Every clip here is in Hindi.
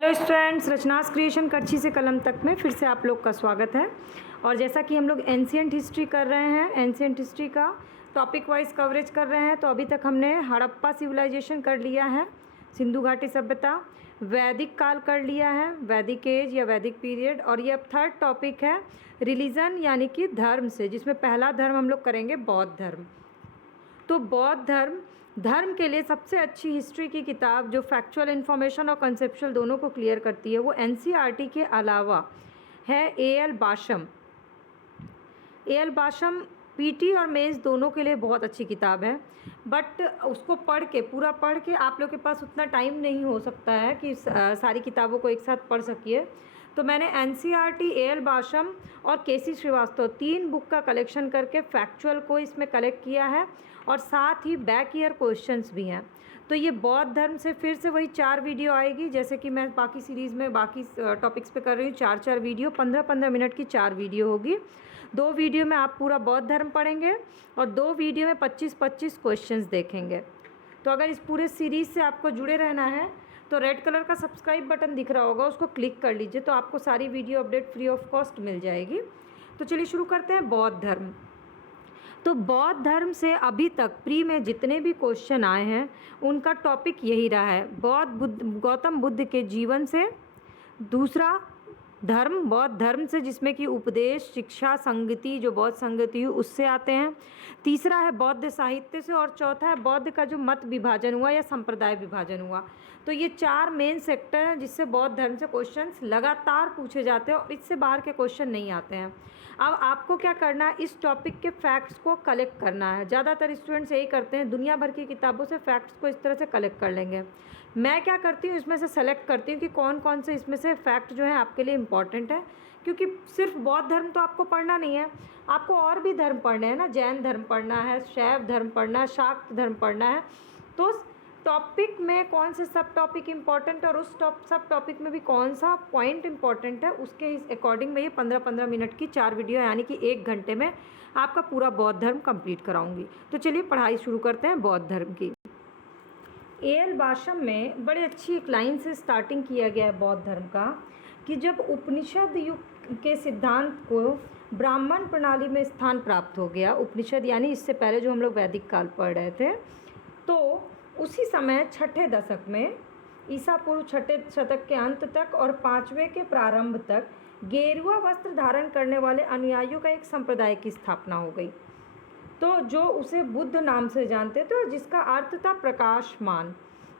हेलो स्टूडेंट्स, रचनास क्रिएशन कच्छी से कलम तक में फिर से आप लोग का स्वागत है। और जैसा कि हम लोग एंशिएंट हिस्ट्री कर रहे हैं, एंशिएंट हिस्ट्री का टॉपिक वाइज कवरेज कर रहे हैं। तो अभी तक हमने हड़प्पा सिविलाइजेशन कर लिया है, सिंधु घाटी सभ्यता, वैदिक काल कर लिया है, वैदिक एज या वैदिक पीरियड। और ये अब थर्ड टॉपिक है रिलीजन यानी कि धर्म से, जिसमें पहला धर्म हम लोग करेंगे बौद्ध धर्म। तो बौद्ध धर्म के लिए सबसे अच्छी हिस्ट्री की किताब जो फैक्चुअल इन्फॉर्मेशन और कंसेप्चुअल दोनों को क्लियर करती है वो एनसीईआरटी के अलावा है AL Basham. AL Basham PT और मेंस दोनों के लिए बहुत अच्छी किताब है, बट उसको पूरा पढ़ के आप लोग के पास उतना टाइम नहीं हो सकता है कि सारी किताबों को एक साथ पढ़ सकिए। तो मैंने एनसीईआरटी, एएल बाशम और केसी श्रीवास्तव 3 बुक का कलेक्शन करके फैक्चुअल को इसमें कलेक्ट किया है और साथ ही बैक ईयर क्वेश्चंस भी हैं। तो ये बौद्ध धर्म से फिर से वही 4 वीडियो आएगी, जैसे कि मैं बाकी सीरीज़ में बाकी टॉपिक्स पे कर रही हूँ। 4 वीडियो, 15-15 मिनट की 4 वीडियो होगी। 2 वीडियो में आप पूरा बौद्ध धर्म पढ़ेंगे और 2 वीडियो में 25-25 क्वेश्चंस देखेंगे। तो अगर इस पूरे सीरीज़ से आपको जुड़े रहना है तो रेड कलर का सब्सक्राइब बटन दिख रहा होगा, उसको क्लिक कर लीजिए, तो आपको सारी video update free of cost मिल जाएगी। तो चलिए शुरू करते हैं बौद्ध धर्म। तो बौद्ध धर्म से अभी तक प्री में जितने भी क्वेश्चन आए हैं उनका टॉपिक यही रहा है, गौतम बुद्ध के जीवन से। दूसरा धर्म, बौद्ध धर्म से, जिसमें कि उपदेश, शिक्षा, संगति, जो बौद्ध संगति हुई उससे आते हैं। तीसरा है बौद्ध साहित्य से, और चौथा है बौद्ध का जो मत विभाजन हुआ या संप्रदाय विभाजन हुआ। तो ये 4 मेन सेक्टर हैं जिससे बौद्ध धर्म से क्वेश्चंस लगातार पूछे जाते हैं और इससे बाहर के क्वेश्चन नहीं आते हैं। अब आपको क्या करना है, इस टॉपिक के फैक्ट्स को कलेक्ट करना है। ज़्यादातर स्टूडेंट्स यही करते हैं, दुनिया भर की किताबों से फैक्ट्स को इस तरह से कलेक्ट कर लेंगे। मैं क्या करती हूँ, इसमें से सेलेक्ट करती हूँ कि कौन कौन से इसमें से फैक्ट जो है आपके लिए इम्पॉर्टेंट है। क्योंकि सिर्फ बौद्ध धर्म तो आपको पढ़ना नहीं है, आपको और भी धर्म पढ़ने हैं ना। जैन धर्म पढ़ना है, शैव धर्म पढ़ना है, शाक्त धर्म पढ़ना है। तो टॉपिक में कौन से सब टॉपिक इम्पॉर्टेंट और उस सब टॉपिक में भी कौन सा पॉइंट इम्पॉर्टेंट है, उसके अकॉर्डिंग मैं ये 15-15 मिनट की 4 वीडियो यानी कि 1 घंटे में आपका पूरा बौद्ध धर्म कंप्लीट कराऊंगी। तो चलिए पढ़ाई शुरू करते हैं बौद्ध धर्म की। एएल बाशम में बड़े अच्छी एक लाइन से स्टार्टिंग किया गया है बौद्ध धर्म का, कि जब उपनिषद युग के सिद्धांत को ब्राह्मण प्रणाली में स्थान प्राप्त हो गया, उपनिषद यानी इससे पहले जो हम लोग वैदिक काल पढ़ रहे थे, तो उसी समय 6ठे दशक में, ईसा पूर्व 6ठे शतक के अंत तक और 5वें के प्रारंभ तक गेरुआ वस्त्र धारण करने वाले अनुयायियों का एक संप्रदाय की स्थापना हो गई। तो जो उसे बुद्ध नाम से जानते थे और जिसका अर्थ था प्रकाशमान।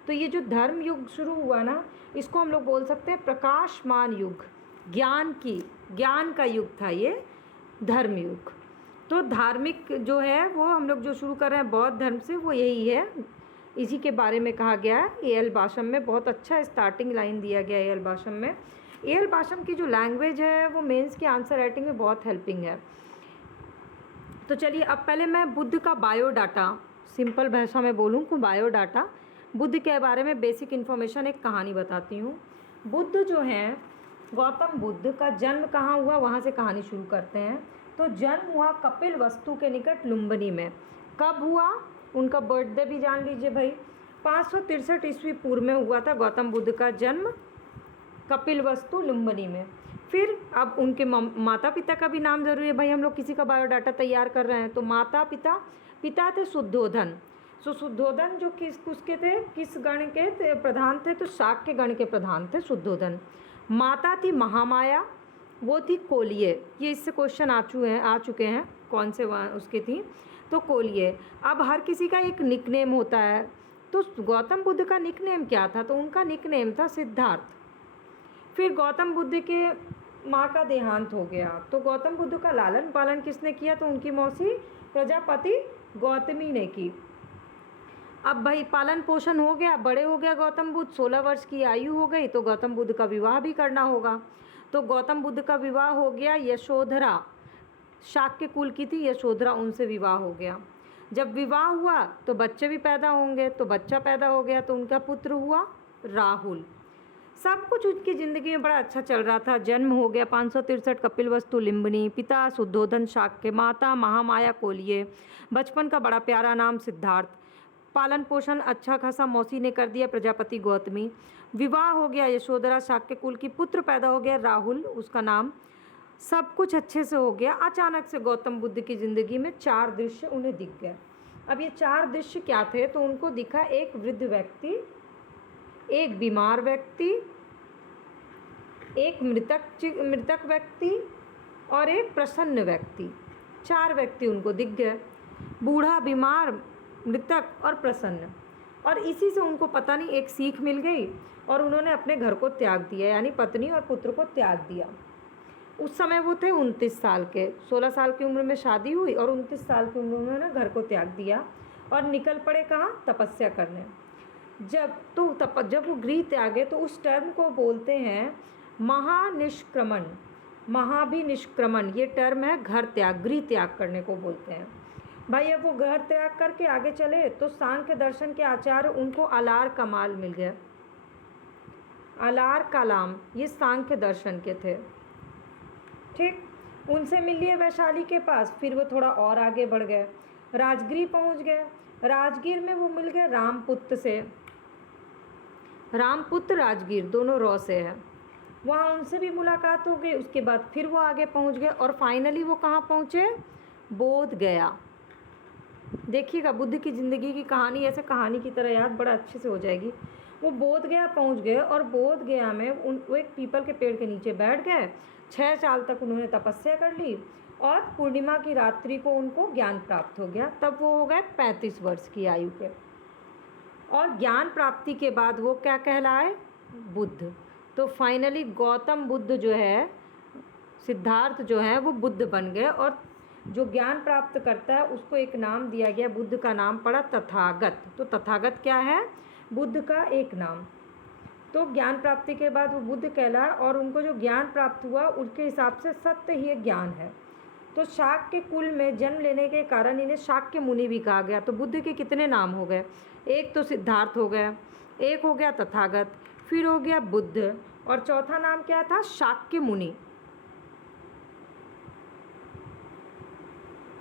तो ये जो धर्म युग शुरू हुआ ना, इसको हम लोग बोल सकते हैं प्रकाशमान युग, ज्ञान का युग था ये धर्म युग। तो धार्मिक जो है वो हम लोग जो शुरू कर रहे हैं बौद्ध धर्म से, वो यही है, इसी के बारे में कहा गया है एएल बाशम में। बहुत अच्छा स्टार्टिंग लाइन दिया गया है एएल बाशम में। एएल बाशम की जो लैंग्वेज है वो मेंस की आंसर राइटिंग में बहुत हेल्पिंग है। तो चलिए अब पहले मैं बुद्ध का बायोडाटा, सिंपल भाषा में बोलूँ तो बायोडाटा, बुद्ध के बारे में बेसिक इन्फॉर्मेशन, एक कहानी बताती हूँ। बुद्ध जो हैं, गौतम बुद्ध का जन्म कहाँ हुआ, वहाँ से कहानी शुरू करते हैं। तो जन्म हुआ कपिल वस्तु के निकट लुम्बिनी में। कब हुआ, उनका बर्थडे भी जान लीजिए भाई। 563 ईस्वी पूर्व में हुआ था गौतम बुद्ध का जन्म कपिल वस्तु लुम्बिनी में। फिर अब उनके माता पिता का भी नाम ज़रूरी है भाई, हम लोग किसी का बायोडाटा तैयार कर रहे हैं। तो माता पिता थे शुद्धोधन। सो शुद्धोधन जो किसके थे, किस गण के थे, प्रधान थे, तो शाक्य गण के प्रधान थे शुद्धोधन। माता थी महामाया, वो थी कोलिये। ये इससे क्वेश्चन आ चुके हैं कौन से उसकी थी, तो कोलिये। अब हर किसी का एक निकनेम होता है, तो गौतम बुद्ध का निकनेम क्या था, तो उनका निकनेम था सिद्धार्थ। फिर गौतम बुद्ध के माँ का देहांत हो गया, तो गौतम बुद्ध का लालन पालन किसने किया, तो उनकी मौसी प्रजापति गौतमी ने की। अब भाई पालन पोषण हो गया, बड़े हो गया गौतम बुद्ध, 16 वर्ष की आयु हो गई, तो गौतम बुद्ध का विवाह भी करना होगा। तो गौतम बुद्ध का विवाह हो गया यशोधरा, शाक्य कुल की थी यशोधरा, उनसे विवाह हो गया। जब विवाह हुआ तो बच्चे भी पैदा होंगे, तो बच्चा पैदा हो गया तो उनका पुत्र हुआ राहुल। सब कुछ उनकी ज़िंदगी में बड़ा अच्छा चल रहा था। जन्म हो गया 563 कपिल वस्तु लुम्बिनी, पिता शुद्धोधन शाक्य, माता महामाया कोलिये, बचपन का बड़ा प्यारा नाम सिद्धार्थ। पालन पोषण अच्छा खासा मौसी ने कर दिया, प्रजापति गौतमी। विवाह हो गया यशोधरा शाक्य कुल की, पुत्र पैदा हो गया राहुल उसका नाम, सब कुछ अच्छे से हो गया। अचानक से गौतम बुद्ध की ज़िंदगी में 4 दृश्य उन्हें दिख गए। अब ये 4 दृश्य क्या थे? तो उनको दिखा एक वृद्ध व्यक्ति, एक बीमार व्यक्ति, एक मृतक व्यक्ति और एक प्रसन्न व्यक्ति। 4 व्यक्ति उनको दिख गए, बूढ़ा, बीमार, मृतक और प्रसन्न। और इसी से उनको पता नहीं एक सीख मिल गई और उन्होंने अपने घर को त्याग दिया, यानी पत्नी और पुत्र को त्याग दिया। उस समय वो थे 29 साल के, 16 साल की उम्र में शादी हुई और 29 साल की उम्र में उन्होंने घर को त्याग दिया और निकल पड़े कहाँ? तपस्या करने। जब वो गृह त्यागे तो उस टर्म को बोलते हैं महानिष्क्रमण, महाभिनिष्क्रमण। ये टर्म है घर त्याग, गृह त्याग करने को बोलते हैं। भाई अब वो घर त्याग करके आगे चले तो सांख्य दर्शन के आचार्य उनको अलार कमाल मिल गया। अलार कलाम ये सांख्य दर्शन के थे, ठीक। उनसे मिल लिए वैशाली के पास, फिर वो थोड़ा और आगे बढ़ गए, राजगीर पहुंच गए। राजगीर में वो मिल गए रामपुत्र से, रामपुत्र राजगीर दोनों रॉ से है, वहाँ उनसे भी मुलाकात हो गई। उसके बाद फिर वो आगे पहुँच गए और फाइनली वो कहाँ पहुँचे? बोध गया। देखिएगा बुद्ध की ज़िंदगी की कहानी ऐसे कहानी की तरह याद बड़ा अच्छे से हो जाएगी। वो बोध गया पहुँच गए और बोध गया में वो एक पीपल के पेड़ के नीचे बैठ गए। 6 साल तक उन्होंने तपस्या कर ली और पूर्णिमा की रात्रि को उनको ज्ञान प्राप्त हो गया। तब वो हो गए 35 वर्ष की आयु के। और ज्ञान प्राप्ति के बाद वो क्या कहलाए? बुद्ध। तो फाइनली गौतम बुद्ध जो है, सिद्धार्थ जो है वो बुद्ध बन गए और जो ज्ञान प्राप्त करता है उसको एक नाम दिया गया, बुद्ध का नाम पड़ा तथागत। तो तथागत क्या है? बुद्ध का एक नाम। तो ज्ञान प्राप्ति के बाद वो बुद्ध कहलाए और उनको जो ज्ञान प्राप्त हुआ उनके हिसाब से सत्य ही ज्ञान है। तो शाक्य कुल में जन्म लेने के कारण इन्हें शाक्य मुनि भी कहा गया। तो बुद्ध के कितने नाम हो गए? एक तो सिद्धार्थ हो गया, एक हो गया तथागत, फिर हो गया बुद्ध और चौथा नाम क्या था? शाक्य मुनि।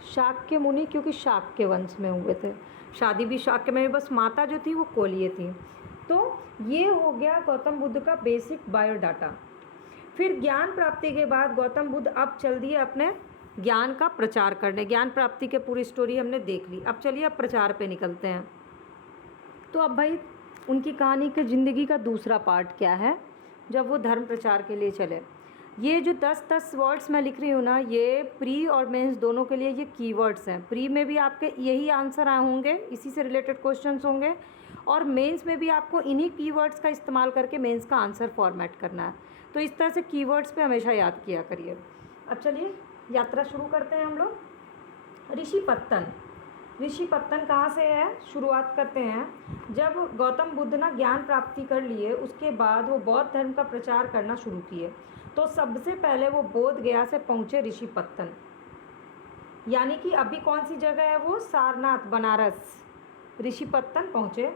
शाक्य मुनि क्योंकि शाक्य वंश में हुए थे, शादी भी शाक्य में, बस माता जो थी वो कोलीय थी। तो ये हो गया गौतम बुद्ध का बेसिक बायोडाटा। फिर ज्ञान प्राप्ति के बाद गौतम बुद्ध अब चल दिए अपने ज्ञान का प्रचार करने। ज्ञान प्राप्ति के पूरी स्टोरी हमने देख ली, अब चलिए अब प्रचार पे निकलते हैं। तो अब भाई उनकी कहानी के ज़िंदगी का दूसरा पार्ट क्या है, जब वो धर्म प्रचार के लिए चले। ये जो 10-10 वर्ड्स मैं लिख रही हूँ ना, ये प्री और मेंस दोनों के लिए ये कीवर्ड्स हैं। प्री में भी आपके यही आंसर आए होंगे, इसी से रिलेटेड क्वेश्चंस होंगे, और मेंस में भी आपको इन्हीं कीवर्ड्स का इस्तेमाल करके मेंस का आंसर फॉर्मेट करना है। तो इस तरह से कीवर्ड्स पे हमेशा याद किया करिए। अब चलिए यात्रा शुरू करते हैं हम लोग। ऋषि पत्तन। ऋषि पत्तन कहाँ से है? शुरुआत करते हैं जब गौतम बुद्ध ना ज्ञान प्राप्ति कर लिए, उसके बाद वो बौद्ध धर्म का प्रचार करना शुरू किए। तो सबसे पहले वो बोध गया से पहुँचे ऋषि पत्तन, यानी कि अभी कौन सी जगह है वो? सारनाथ, बनारस। ऋषि पत्तन पहुँचे,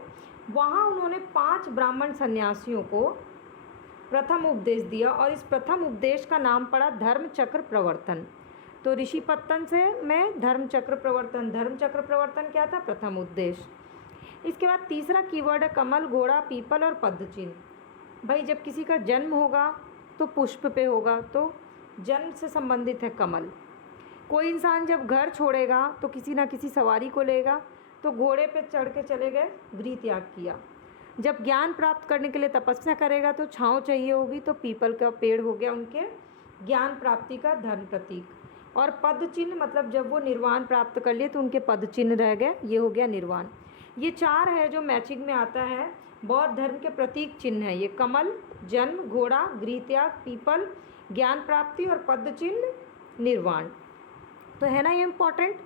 वहाँ उन्होंने 5 ब्राह्मण सन्यासियों को प्रथम उपदेश दिया और इस प्रथम उपदेश का नाम पड़ा धर्म चक्र प्रवर्तन। तो ऋषि पत्तन से मैं धर्म चक्र प्रवर्तन, धर्म चक्र प्रवर्तन क्या था? प्रथम उपदेश। इसके बाद तीसरा कीवर्ड है कमल, घोड़ा, पीपल और पद्म चिन्ह। भाई जब किसी का जन्म होगा तो पुष्प पे होगा, तो जन्म से संबंधित है कमल। कोई इंसान जब घर छोड़ेगा तो किसी ना किसी सवारी को लेगा, तो घोड़े पे चढ़ के चले गए, गृह त्याग किया। जब ज्ञान प्राप्त करने के लिए तपस्या करेगा तो छाँव चाहिए होगी, तो पीपल का पेड़ हो गया उनके ज्ञान प्राप्ति का धर्म प्रतीक। और पद चिन्ह मतलब जब वो निर्वाण प्राप्त कर लिए तो उनके पद चिन्ह रह गए, ये हो गया निर्वाण। ये 4 है जो मैचिंग में आता है, बौद्ध धर्म के प्रतीक चिन्ह है ये। कमल, जन्म, घोड़ा, गृह त्याग, पीपल, ज्ञान प्राप्ति और पद चिन्ह निर्वाण। तो है ना ये इम्पॉर्टेंट।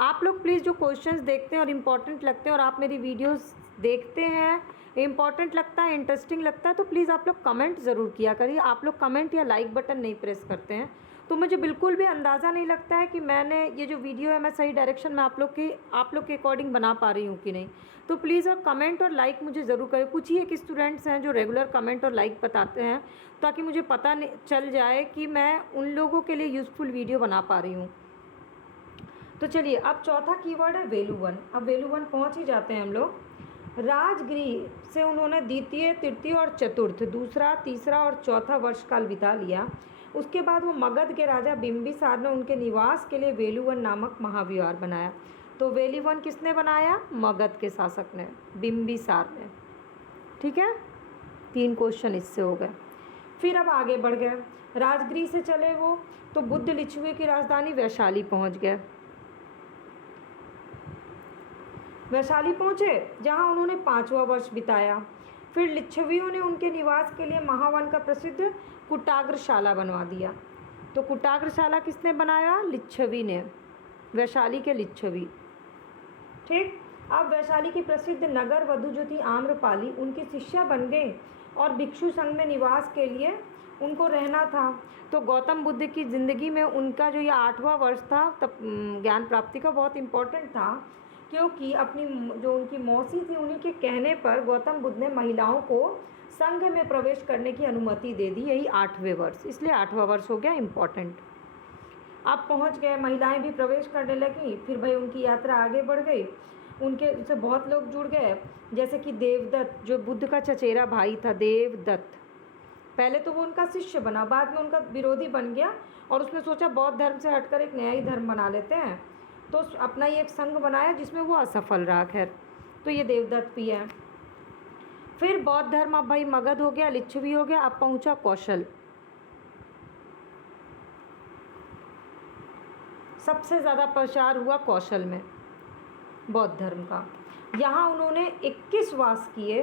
आप लोग प्लीज़ जो क्वेश्चंस देखते हैं और इम्पॉर्टेंट लगते हैं और आप मेरी वीडियोस देखते हैं, इम्पॉर्टेंट लगता है, इंटरेस्टिंग लगता है, तो प्लीज़ आप लोग कमेंट ज़रूर किया करिए। आप लोग कमेंट या लाइक बटन नहीं प्रेस करते हैं तो मुझे बिल्कुल भी अंदाज़ा नहीं लगता है कि मैंने ये जो वीडियो है मैं सही डायरेक्शन में आप लोग के अकॉर्डिंग बना पा रही हूँ कि नहीं। तो प्लीज़ और कमेंट और लाइक मुझे ज़रूर करें। कुछ ही एक स्टूडेंट्स हैं जो रेगुलर कमेंट और लाइक बताते हैं, ताकि मुझे पता चल जाए कि मैं उन लोगों के लिए यूज़फुल वीडियो बना पा रही हूँ। तो चलिए अब चौथा कीवर्ड है वेलुवन। अब वेलुवन पहुंच ही जाते हैं हम लोग। राजगृह से उन्होंने द्वितीय, तृतीय और चतुर्थ, दूसरा, तीसरा और चौथा वर्षकाल बिता लिया। उसके बाद वो मगध के राजा बिंबिसार ने उनके निवास के लिए वेलुवन नामक महाविहार बनाया। तो वेलुवन किसने बनाया? मगध के शासक ने, बिंबिसार ने। ठीक है, 3 क्वेश्चन इससे हो गए। फिर अब आगे बढ़ गए, राजगृह से चले वो तो बुद्ध लिच्छवी की राजधानी वैशाली पहुंच गए। वैशाली पहुंचे जहां उन्होंने 5वां वर्ष बिताया। फिर लिच्छवियों ने उनके निवास के लिए महावन का प्रसिद्ध कुटाग्रशाला बनवा दिया। तो कुटाग्रशाला किसने बनाया? लिच्छवी ने, वैशाली के लिच्छवी। ठीक, अब वैशाली की प्रसिद्ध नगर वधु जो थी आम्रपाली, उनकी शिष्या बन गई और भिक्षु संघ में निवास के लिए उनको रहना था। तो गौतम बुद्ध की ज़िंदगी में उनका जो ये 8वां वर्ष था तब ज्ञान प्राप्ति का बहुत इम्पोर्टेंट था, क्योंकि अपनी जो उनकी मौसी थी उन्हीं के कहने पर गौतम बुद्ध ने महिलाओं को संघ में प्रवेश करने की अनुमति दे दी, यही 8वें वर्ष, इसलिए 8वां वर्ष हो गया इम्पॉर्टेंट। अब पहुंच गए, महिलाएं भी प्रवेश करने लगी। फिर भाई उनकी यात्रा आगे बढ़ गई, उनके से बहुत लोग जुड़ गए, जैसे कि देवदत्त जो बुद्ध का चचेरा भाई था। देवदत्त पहले तो वो उनका शिष्य बना, बाद में उनका विरोधी बन गया और उसने सोचा बौद्ध धर्म से हटकर एक नया ही धर्म बना लेते हैं, तो अपना ही एक संघ बनाया जिसमें वो असफल रहा। खैर, तो ये देवदत्त भी है। फिर बौद्ध धर्म अब भाई मगध हो गया, लिच्छवी हो गया, अब पहुंचा कौशल। सबसे ज़्यादा प्रचार हुआ कौशल में बौद्ध धर्म का। यहाँ उन्होंने 21 वास किए।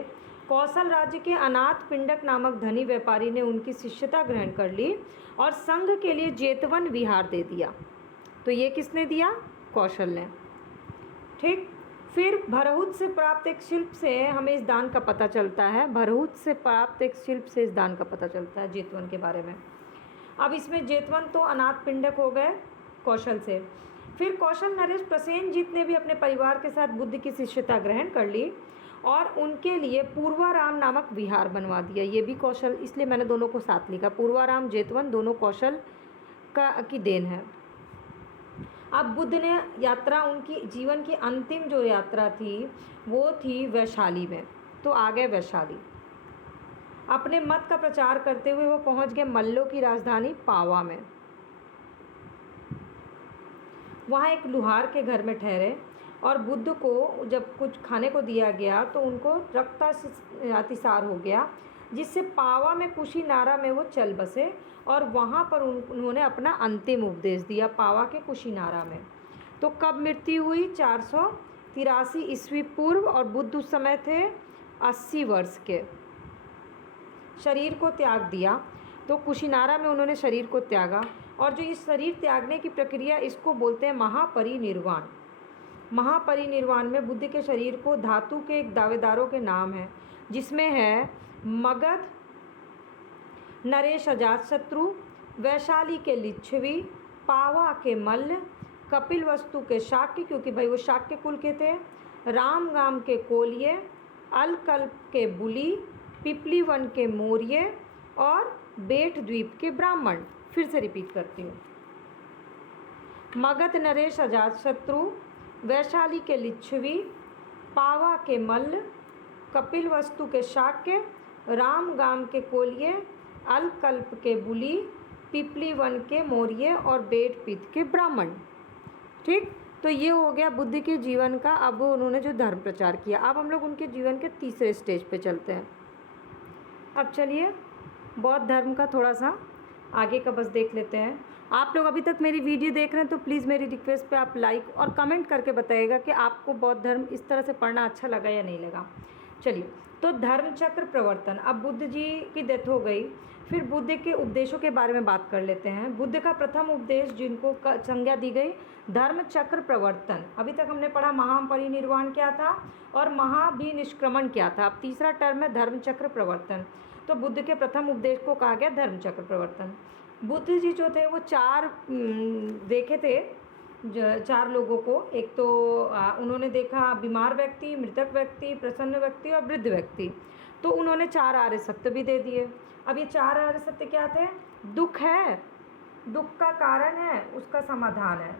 कौशल राज्य के अनाथ पिंडक नामक धनी व्यापारी ने उनकी शिष्यता ग्रहण कर ली और संघ के लिए जेतवन विहार दे दिया। तो ये किसने दिया? कौशल ने। ठीक, फिर भरहुत से प्राप्त एक शिल्प से हमें इस दान का पता चलता है। भरहुत से प्राप्त एक शिल्प से इस दान का पता चलता है जेतवन के बारे में। अब इसमें जेतवन तो अनाथ पिंडक हो गए कौशल से। फिर कौशल नरेश प्रसेनजीत ने भी अपने परिवार के साथ बुद्ध की शिष्यता ग्रहण कर ली और उनके लिए पूर्वाराम नामक विहार बनवा दिया। ये भी कौशल, इसलिए मैंने दोनों को साथ लिखा। पूर्वाराम, जेतवन दोनों कौशल की देन है। अब बुद्ध ने यात्रा, उनकी जीवन की अंतिम जो यात्रा थी वो थी वैशाली में। तो आ गए वैशाली। अपने मत का प्रचार करते हुए वो पहुंच गए मल्लों की राजधानी पावा में। वहाँ एक लुहार के घर में ठहरे और बुद्ध को जब कुछ खाने को दिया गया तो उनको रक्त अतिसार हो गया, जिससे पावा में कुशीनारा में वो चल बसे और वहाँ पर उन्होंने अपना अंतिम उपदेश दिया, पावा के कुशीनारा में। तो कब मृत्यु हुई? 483 ईस्वी पूर्व, और बुद्ध उस समय थे 80 वर्ष के। शरीर को त्याग दिया, तो कुशीनारा में उन्होंने शरीर को त्यागा। और जो इस शरीर त्यागने की प्रक्रिया, इसको बोलते हैं महापरिनिर्वाण। महापरिनिर्वाण में बुद्ध के शरीर को धातु के एक दावेदारों के नाम है, जिसमें है मगध नरेश अजातशत्रु, वैशाली के लिच्छवी, पावा के मल्ल, कपिलवस्तु के शाक्य, क्योंकि भाई वो शाक्य कुल के थे, रामगाम के कोलिये, अलकल्प के बुली, पिपलीवन के मौर्य और बेट द्वीप के ब्राह्मण। फिर से रिपीट करती हूँ। मगध नरेश अजातशत्रु, वैशाली के लिच्छवी, पावा के मल्ल, कपिलवस्तु के शाक्य, रामगाम के कोलिये, अलकल्प के बुली, पिपलीवन के मौर्य और बेट पीत के ब्राह्मण। ठीक, तो ये हो गया बुद्ध के जीवन का। अब उन्होंने जो धर्म प्रचार किया, अब हम लोग उनके जीवन के तीसरे स्टेज पे चलते हैं। अब चलिए बौद्ध धर्म का थोड़ा सा आगे का बस देख लेते हैं। आप लोग अभी तक मेरी वीडियो देख रहे हैं तो प्लीज़ मेरी रिक्वेस्ट पे आप लाइक और कमेंट करके बताइएगा कि आपको बौद्ध धर्म इस तरह से पढ़ना अच्छा लगा या नहीं लगा। चलिए, तो धर्म चक्र प्रवर्तन। अब बुद्ध जी की डेथ हो गई, फिर बुद्ध के उपदेशों के बारे में बात कर लेते हैं। बुद्ध का प्रथम उपदेश जिनको संज्ञा दी गई धर्म चक्र प्रवर्तन। अभी तक हमने पढ़ा महापरिनिर्वाण क्या था और महाभिनिष्क्रमण क्या था। अब तीसरा टर्म है धर्म चक्र प्रवर्तन। तो बुद्ध के प्रथम उपदेश को कहा गया धर्म चक्र प्रवर्तन। बुद्ध जी जो थे वो 4 देखे थे, 4 लोगों को। एक तो उन्होंने देखा बीमार व्यक्ति, मृतक व्यक्ति, प्रसन्न व्यक्ति और वृद्ध व्यक्ति। तो उन्होंने 4 आर्य सत्य भी दे दिए। अब ये 4 आर्य सत्य क्या थे? दुख है, दुख का कारण है, उसका समाधान है।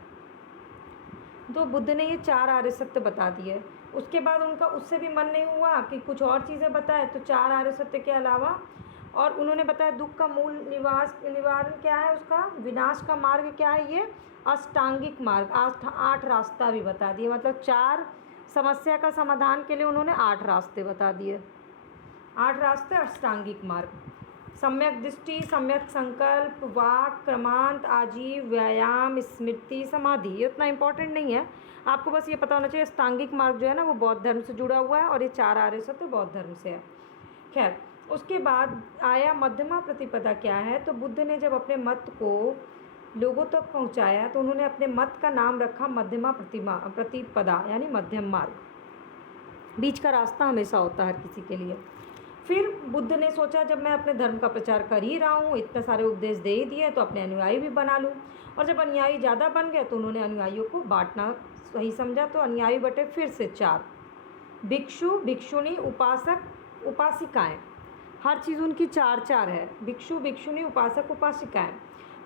तो बुद्ध ने ये 4 आर्य सत्य बता दिए। उसके बाद उनका उससे भी मन नहीं हुआ कि कुछ और चीज़ें बताए, तो 4 आर्य सत्य के अलावा और उन्होंने बताया दुख का मूल निवारण क्या है, उसका विनाश का मार्ग क्या है, ये अष्टांगिक मार्ग, 8 रास्ता भी बता दिए। मतलब 4 समस्या का समाधान के लिए उन्होंने 8 रास्ते बता दिए। 8 रास्ते अष्टांगिक मार्ग, सम्यक दृष्टि, सम्यक संकल्प, वाक, क्रमांत, आजीव, व्यायाम, स्मृति, समाधि। ये उतना इम्पोर्टेंट नहीं है, आपको बस ये पता होना चाहिए अष्टांगिक मार्ग जो है ना वो बौद्ध धर्म से जुड़ा हुआ है और ये 4 आर्य सत्य बौद्ध धर्म से है। खैर, उसके बाद आया मध्यमा प्रतिपदा क्या है। तो बुद्ध ने जब अपने मत को लोगों तक पहुंचाया तो उन्होंने अपने मत का नाम रखा मध्यमा प्रतिपदा, यानी मध्यम मार्ग। बीच का रास्ता हमेशा होता है हर किसी के लिए। फिर बुद्ध ने सोचा जब मैं अपने धर्म का प्रचार कर ही रहा हूँ, इतने सारे उपदेश दे ही दिए, तो अपने अनुयायी भी बना लूँ। और जब अनुयायी ज़्यादा बन गए तो उन्होंने अनुयायियों को बांटना सही समझा। तो अनुयायी बटे फिर से 4, भिक्षु, भिक्षुणी, उपासक, उपासिकाएँ। हर चीज़ उनकी 4 है, भिक्षु, भिक्षुणी, उपासक, उपासिकाएँ।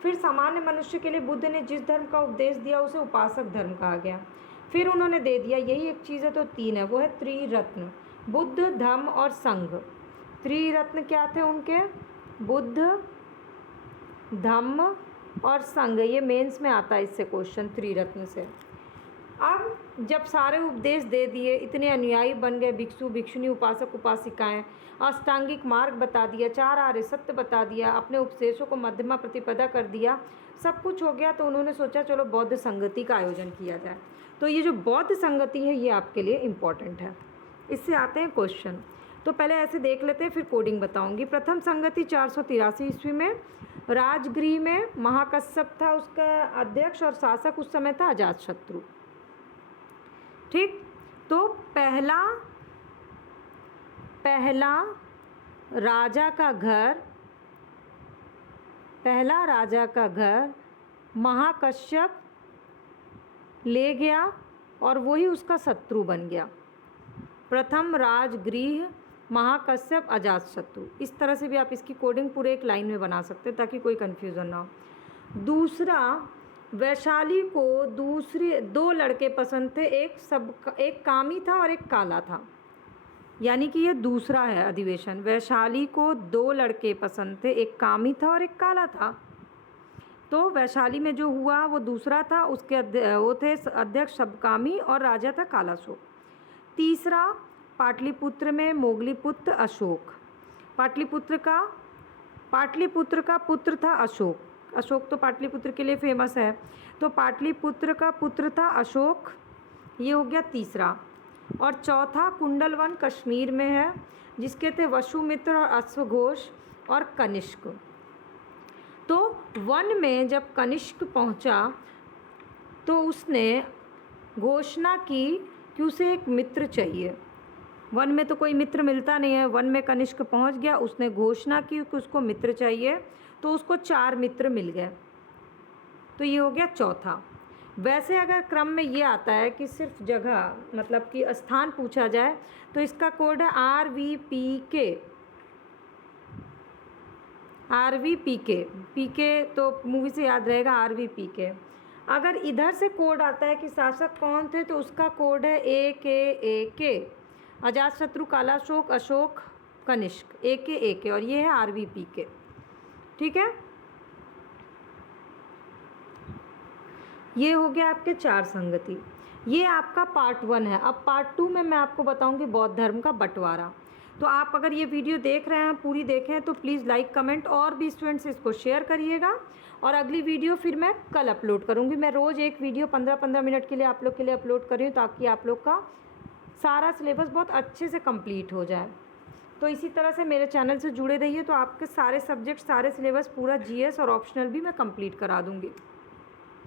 फिर सामान्य मनुष्य के लिए बुद्ध ने जिस धर्म का उपदेश दिया उसे उपासक धर्म कहा गया। फिर उन्होंने दे दिया यही एक चीज़ है तो 3 है, वो है त्रिरत्न, बुद्ध, धम्म और संघ। त्रिरत्न क्या थे उनके, बुद्ध, धम्म और संघ। ये मेंस में आता है इससे क्वेश्चन, त्रिरत्न से। अब जब सारे उपदेश दे दिए, इतने अनुयायी बन गए, भिक्षु, भिक्षुणी, उपासक, उपासिकाएँ, अष्टांगिक मार्ग बता दिया, 4 आर्य सत्य बता दिया, अपने उपदेशों को मध्यमा प्रतिपदा कर दिया, सब कुछ हो गया, तो उन्होंने सोचा चलो बौद्ध संगति का आयोजन किया जाए। तो ये जो बौद्ध संगति है ये आपके लिए इम्पॉर्टेंट है। इससे आते हैं क्वेश्चन। तो पहले ऐसे देख लेते हैं, फिर कोडिंग बताऊंगी। प्रथम संगति 483 ईस्वी में राजगृह में महाकश्यप था उसका अध्यक्ष और शासक उस समय था अजातशत्रु। ठीक, तो पहला राजा का घर महाकश्यप ले गया और वही उसका शत्रु बन गया। प्रथम राजगृह महाकश्यप अजातशत्रु, इस तरह से भी आप इसकी कोडिंग पूरे एक लाइन में बना सकते हैं ताकि कोई कन्फ्यूज़न ना हो। दूसरा, वैशाली को दूसरे 2 लड़के पसंद थे, एक कामी था और एक काला था, यानी कि ये दूसरा है अधिवेशन। वैशाली को 2 लड़के पसंद थे, एक कामी था और एक काला था। तो वैशाली में जो हुआ वो दूसरा था, उसके वो थे अध्यक्ष सबकामी और राजा था कालाशोक। तीसरा, पाटलिपुत्र में मोगलीपुत्र अशोक। पाटलिपुत्र का पुत्र था अशोक। अशोक तो पाटलिपुत्र के लिए फेमस है, तो पाटलिपुत्र का पुत्र था अशोक, ये हो गया तीसरा। और चौथा, कुंडलवन कश्मीर में है, जिसके थे वसुमित्र और अश्वघोष और कनिष्क। तो वन में जब कनिष्क पहुंचा तो उसने घोषणा की कि उसे एक मित्र चाहिए। वन में तो कोई मित्र मिलता नहीं है, वन में कनिष्क पहुंच गया, उसने घोषणा की कि उसको मित्र चाहिए, तो उसको 4 मित्र मिल गए। तो ये हो गया चौथा। वैसे अगर क्रम में ये आता है कि सिर्फ जगह मतलब कि स्थान पूछा जाए तो इसका कोड है RVPK। पीके तो मूवी से याद रहेगा, RVPK। अगर इधर से कोड आता है कि शासक कौन थे तो उसका कोड है AKAK, अजातशत्रु, कालाशोक, अशोक, कनिष्क, AKAK, और ये है RVPK। ठीक है, ये हो गया आपके 4 संगति। ये आपका पार्ट 1 है। अब पार्ट 2 में मैं आपको बताऊंगी बौद्ध धर्म का बंटवारा। तो आप अगर ये वीडियो देख रहे हैं पूरी देखें तो प्लीज़ लाइक, कमेंट और भी स्टूडेंट्स इसको शेयर करिएगा। और अगली वीडियो फिर मैं कल अपलोड करूँगी। मैं रोज़ एक वीडियो 15-15 मिनट के लिए आप लोग के लिए अपलोड कर रही हूँ ताकि आप लोग का सारा सिलेबस बहुत अच्छे से कंप्लीट हो जाए। तो इसी तरह से मेरे चैनल से जुड़े रहिए, तो आपके सारे सब्जेक्ट, सारे सिलेबस, पूरा GS और ऑप्शनल भी मैं कंप्लीट करा दूँगी।